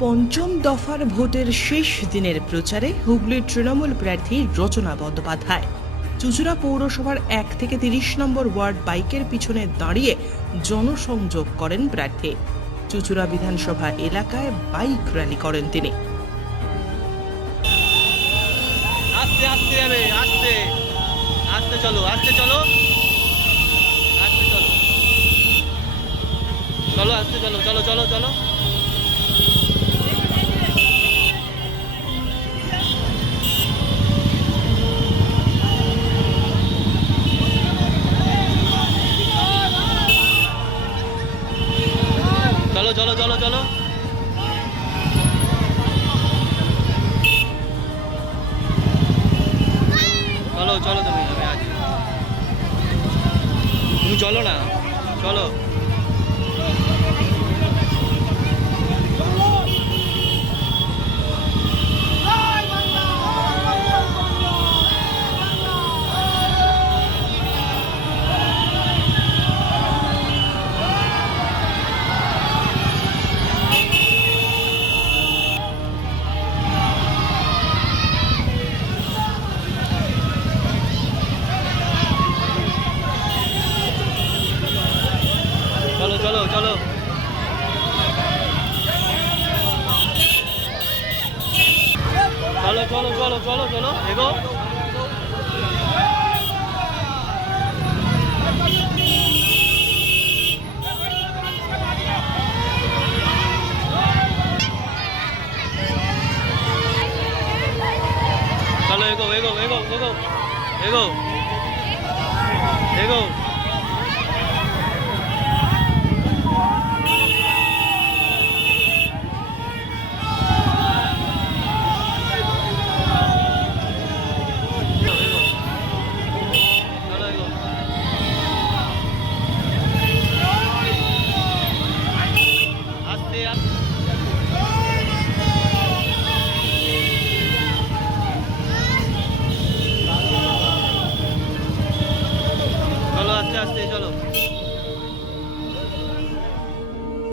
পঞ্চম দফার ভোটের শেষ দিনের প্রচারে হুগলির তৃণমূল প্রার্থী রচনা বন্দ্যোপাধ্যায়। চুচুড়া পৌরসভার এক থেকে তিরিশ নম্বর ওয়ার্ড বাইকের পিছনে দাঁড়িয়ে জনসংযোগ করেন প্রার্থী। চুচুড়া বিধানসভা এলাকায় বাইক র্যালি করেন তিনি। আস্তে আস্তে আস্তে। আস্তে চলো আস্তে চলো। আস্তে চলো। চলো, আস্তে চলো চলো চলো চলো। চলো চলো চলো। চলো চলো তুমি আমি আছি। তুমি চলো না চলো। 抓了抓了抓了抓了抓了，那个。抓了那个，那个，那个，那个，那个，那个。আস্তে আস্তে চলো।